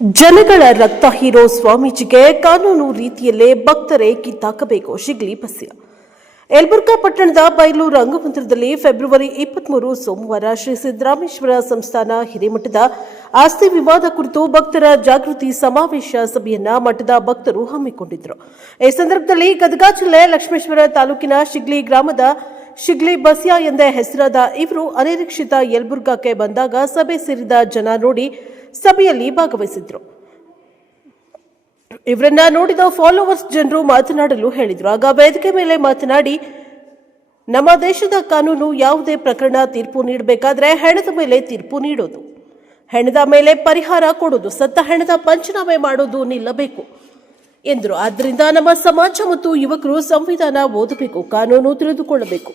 ಜನಗಳ ರಕ್ತ ಹೀರೋ ಸ್ವಾಮೀಜಿಗೆ ಕಾನೂನು ರೀತಿಯಲ್ಲೇ ಭಕ್ತರೇ ಕಿತ್ತಾಕಬೇಕು. ಶಿಗ್ಲಿ ಬಸ್ಯ ಯಲಬುರ್ಗಾ ಪಟ್ಟಣದ ಬಯಲು ರಂಗಮಂದಿರದಲ್ಲಿ ಫೆಬ್ರವರಿ 23 ಸೋಮವಾರ ಶ್ರೀ ಸಿದ್ದರಾಮೇಶ್ವರ ಸಂಸ್ಥಾನ ಹಿರೇಮಠದ ಆಸ್ತಿ ವಿವಾದ ಕುರಿತು ಭಕ್ತರ ಜಾಗೃತಿ ಸಮಾವೇಶ ಸಭೆಯನ್ನ ಮಠದ ಭಕ್ತರು ಹಮ್ಮಿಕೊಂಡಿದ್ದರು. ಈ ಸಂದರ್ಭದಲ್ಲಿ ಗದಗ ಜಿಲ್ಲೆ ಲಕ್ಷ್ಮೇಶ್ವರ ತಾಲೂಕಿನ ಶಿಗ್ಲಿ ಗ್ರಾಮದ ಶಿಗ್ಲಿ ಬಸ್ಯ ಎಂದೇ ಹೆಸರಾದ ಇವರು ಅನಿರೀಕ್ಷಿತ ಯಲಬುರ್ಗಾಕ್ಕೆ ಬಂದಾಗ ಸಭೆ ಸೇರಿದ ಜನ ನೋಡಿ ಸಭೆಯಲ್ಲಿ ಭಾಗವಹಿಸಿದ್ರು. ಇವರನ್ನ ನೋಡಿದ ಫಾಲೋವರ್ಸ್ ಜನರು ಮಾತನಾಡಲು ಹೇಳಿದ್ರು. ಆಗ ವೇದಿಕೆ ಮೇಲೆ ಮಾತನಾಡಿ, ನಮ್ಮ ದೇಶದ ಕಾನೂನು ಯಾವುದೇ ಪ್ರಕರಣ ತೀರ್ಪು ನೀಡಬೇಕಾದ್ರೆ ಹೆಣದ ಮೇಲೆ ತೀರ್ಪು ನೀಡೋದು, ಹೆಣದ ಮೇಲೆ ಪರಿಹಾರ ಕೊಡೋದು, ಸತ್ತ ಹೆಣದ ಪಂಚನಾಮೆ ಮಾಡೋದು ನಿಲ್ಲಬೇಕು ಎಂದರು. ಆದ್ದರಿಂದ ನಮ್ಮ ಸಮಾಜ ಮತ್ತು ಯುವಕರು ಸಂವಿಧಾನ ಓದಬೇಕು, ಕಾನೂನು ತಿಳಿದುಕೊಳ್ಳಬೇಕು.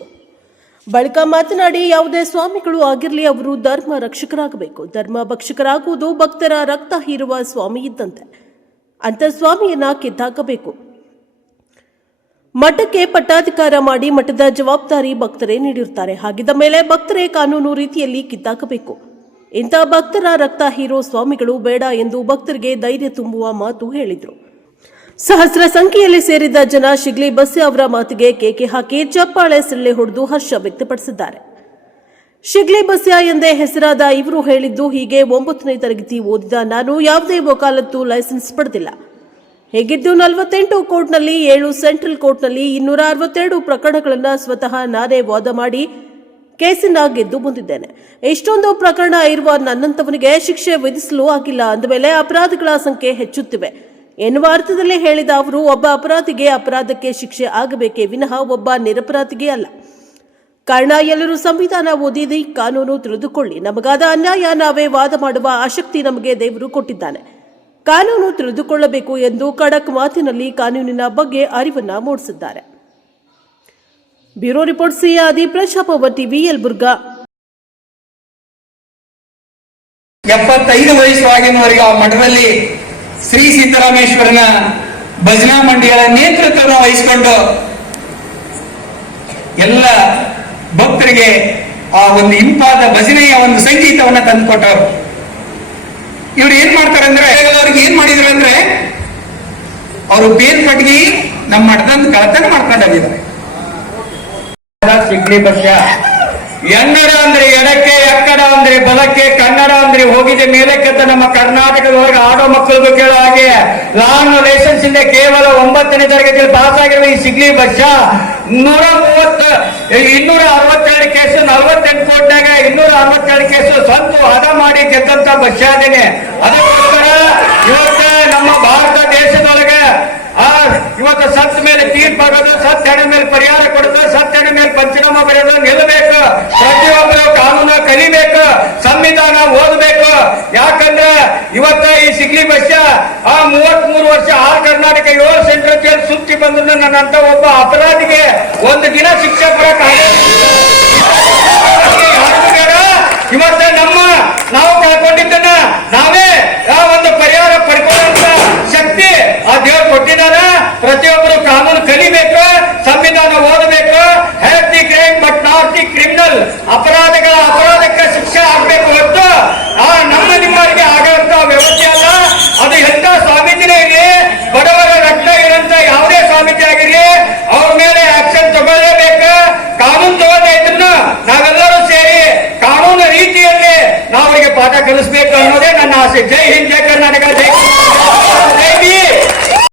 ಬಳಿಕ ಮಾತನಾಡಿ, ಯಾವುದೇ ಸ್ವಾಮಿಗಳು ಆಗಿರಲಿ ಅವರು ಧರ್ಮ ರಕ್ಷಕರಾಗಬೇಕು. ಧರ್ಮ ಭಕ್ಷಕರಾಗುವುದು ಭಕ್ತರ ರಕ್ತ ಹೀರುವ ಸ್ವಾಮಿ ಇದ್ದಂತೆ. ಅಂತ ಸ್ವಾಮಿಯನ್ನ ಕಿತ್ತಾಕಬೇಕು. ಮಠಕ್ಕೆ ಪಟ್ಟಾಧಿಕಾರ ಮಾಡಿ ಮಠದ ಜವಾಬ್ದಾರಿ ಭಕ್ತರೇ ನೀಡಿರುತ್ತಾರೆ. ಹಾಗಿದ್ದ ಮೇಲೆ ಭಕ್ತರೇ ಕಾನೂನು ರೀತಿಯಲ್ಲಿ ಕಿತ್ತಾಕಬೇಕು. ಇಂಥ ಭಕ್ತರ ರಕ್ತ ಹೀರೋ ಸ್ವಾಮಿಗಳು ಬೇಡ ಎಂದು ಭಕ್ತರಿಗೆ ಧೈರ್ಯ ತುಂಬುವ ಮಾತು ಹೇಳಿದರು. ಸಹಸ್ರ ಸಂಖ್ಯೆಯಲ್ಲಿ ಸೇರಿದ ಜನ ಶಿಗ್ಲಿ ಬಸ್ಯ ಅವರ ಮಾತಿಗೆ ಕೇಕೆ ಹಾಕಿ ಚಪ್ಪಾಳೆ ಸಿಳ್ಳೆ ಹೊಡೆದು ಹರ್ಷ ವ್ಯಕ್ತಪಡಿಸಿದ್ದಾರೆ. ಶಿಗ್ಲಿ ಬಸ್ಯ ಎಂದೇ ಹೆಸರಾದ ಇವರು ಹೇಳಿದ್ದು ಹೀಗೆ, 9ನೇ ತರಗತಿ ಓದಿದ ನಾನು ಯಾವುದೇ ವಕಾಲತ್ತು ಲೈಸೆನ್ಸ್ ಪಡೆದಿಲ್ಲ. ಹೇಗಿದ್ದು 48 ಕೋರ್ಟ್ನಲ್ಲಿ 7 ಸೆಂಟ್ರಲ್ ಕೋರ್ಟ್ನಲ್ಲಿ 262 ಪ್ರಕರಣಗಳನ್ನು ಸ್ವತಃ ನಾನೇ ವಾದ ಮಾಡಿ ಕೇಸಿನ ಗೆದ್ದು ಬಂದಿದ್ದೇನೆ. ಇಷ್ಟೊಂದು ಪ್ರಕರಣ ಇರುವ ನನ್ನಂತವನಿಗೆ ಶಿಕ್ಷೆ ವಿಧಿಸಲು ಆಗಿಲ್ಲ. ಅಂದಮೇಲೆ ಅಪರಾಧಗಳ ಸಂಖ್ಯೆ ಹೆಚ್ಚುತ್ತಿವೆ ಎನ್ನುವ ಅರ್ಥದಲ್ಲಿ ಹೇಳಿದ ಅವರು, ಒಬ್ಬ ಅಪರಾಧಿಗೆ ಅಪರಾಧಕ್ಕೆ ಶಿಕ್ಷೆ ಆಗಬೇಕೇ ವಿನಃ ಒಬ್ಬ ನಿರಪರಾಧಿಗೆ ಅಲ್ಲ. ಕಾರಣ ಎಲ್ಲರೂ ಸಂವಿಧಾನ ಓದಿ ಕಾನೂನು ತಿಳಿದುಕೊಳ್ಳಿ. ನಮಗಾದ ಅನ್ಯಾಯ ನಾವೇ ವಾದ ಮಾಡುವ ಆಸಕ್ತಿ ನಮಗೆ ದೇವರು ಕೊಟ್ಟಿದ್ದಾನೆ. ಕಾನೂನು ತಿಳಿದುಕೊಳ್ಳಬೇಕು ಎಂದು ಖಡಕ್ ಮಾತಿನಲ್ಲಿ ಕಾನೂನಿನ ಬಗ್ಗೆ ಅರಿವನ್ನ ಮೂಡಿಸಿದ್ದಾರೆ. ಬ್ಯೂರೋ ರಿಪೋರ್ಟ್ ಸಿಯಾದಿ, ಪ್ರಜಾಭವನ್ ಟಿವಿ, ಯಲಬುರ್ಗಾ. 75 ವಯಸ್ಸಾಗಿನವರೆಗೆ ಆ ಮಠದಲ್ಲಿ ಶ್ರೀ ಸಿದ್ದರಾಮೇಶ್ವರನ ಭಜನಾ ಮಂಡಳಿಗಳ ನೇತೃತ್ವವನ್ನು ವಹಿಸಿಕೊಂಡು ಎಲ್ಲ ಭಕ್ತರಿಗೆ ಆ ಒಂದು ಇಂಪಾದ ಭಜನೆಯ ಒಂದು ಸಂಗೀತವನ್ನ ತಂದುಕೊಟ್ಟವರು. ಇವ್ರು ಏನ್ ಮಾಡ್ತಾರೆ ಅಂದ್ರೆ, ಅವ್ರಿಗೆ ಏನ್ ಮಾಡಿದ್ರು ಅಂದ್ರೆ, ಅವರು ಬೇಲ್ ಕಟ್ಗಿ ನಮ್ಮ ಮಠದಂತ ಕಳತನ ಮಾಡ್ಕೊಂಡೋಗಿದ್ದಾರೆ. ಶಿಗ್ಲಿ ಬಸ್ಯ ಎನ್ನಡ ಅಂದ್ರೆ ಎಡಕ್ಕೆ, ಎಕ್ಕಡ ಅಂದ್ರೆ ಬಲಕ್ಕೆ, ಕನ್ನಡ ಅಂದ್ರೆ ಹೋಗಿದೆ ಮೇಲಕ್ಕೆಂತ ನಮ್ಮ ಕರ್ನಾಟಕದೊಳಗೆ ಆಡೋ ಮಕ್ಕಳಿಗೂ ಕೇಳೋ ಹಾಗೆ ಲಾಂಗ್ ಲೈಸೆನ್ಸ್ ಇಂದ ಕೇವಲ 9ನೇ ತರಗತಿಯಲ್ಲಿ ಪಾಸ್ ಆಗಿರುವ ಈ ಶಿಗ್ಲಿ ಬಸ್ಯ 262 ಕೇಸು, 48 ಕೋರ್ಟ್ನಾಗ 262 ಕೇಸು ಸ್ವಂತ ಹದ ಮಾಡಿ ಗೆದ್ದಂತ ಬಸ್ಯಾದೇನೆ. ಅದಕ್ಕೋಸ್ಕರ ಇವತ್ತು ನಮ್ಮ ಭಾರತ ದೇಶದೊಳಗೆ ಇವತ್ತು ಸತ್ತ ಮೇಲೆ ತೀರ್ಪಾಗೋದು, ಸತ್ತ ಹೆಣ ಮೇಲೆ ಪರಿಹಾರ ಕೊಡೋದು, ಸತ್ತ ಹೆಣ ಮೇಲೆ ಪಂಚನಾಮ ಬರೆಯೋದು ನಿಲ್ಲಬೇಕು. ಪ್ರತಿಯೊಬ್ಬರು ಕಾನೂನು ಕಲಿಬೇಕು, ಸಂವಿಧಾನ ಓದಬೇಕು. ಯಾಕಂದ್ರೆ ಇವತ್ತ ಈ ಶಿಗ್ಲಿ ಬಸ್ಯ 33 ವರ್ಷ ಆಲ್ ಕರ್ನಾಟಕ 7 ಸೆಂಟ್ರಲ್ ಜೈಲ್ ಸುತ್ತಿ ಬಂದ್ರು ನನ್ನಂತ ಒಬ್ಬ ಅಪರಾಧಿಗೆ ಒಂದು ದಿನ ಶಿಕ್ಷೆ ಇವತ್ತ ನಾವು ಕಳ್ಕೊಂಡಿದ್ದನ್ನ ನಾವೇ